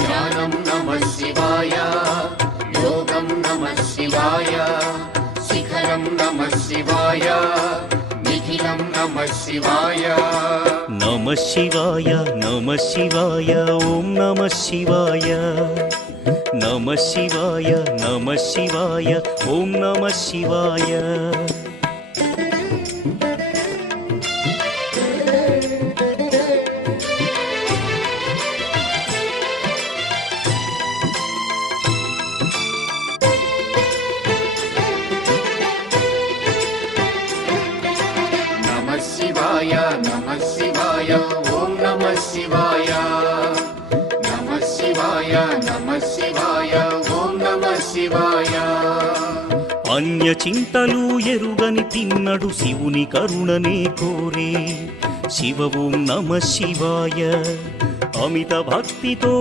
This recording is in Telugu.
ధ్యానం నమః శివాయ, యోగం నమః శివాయ, శిఖరం నమః శివాయ, నిఖిలం నమః శివాయ. నమః శివాయ నమః శివాయ ఓం నమః శివాయ. నమః శివాయ నమః శివాయ ఓం నమః శివాయ. నమః శివాయ నమః శివాయ ఓం నమః శివాయ. నమః శివాయ నమః శివాయ ఓం నమః శివాయ. అన్య చింతలు ఎరుగని తిన్నడు శివుని కరుణనే కోరే. శివ ఓం నమః శివాయ. అమిత భక్తితో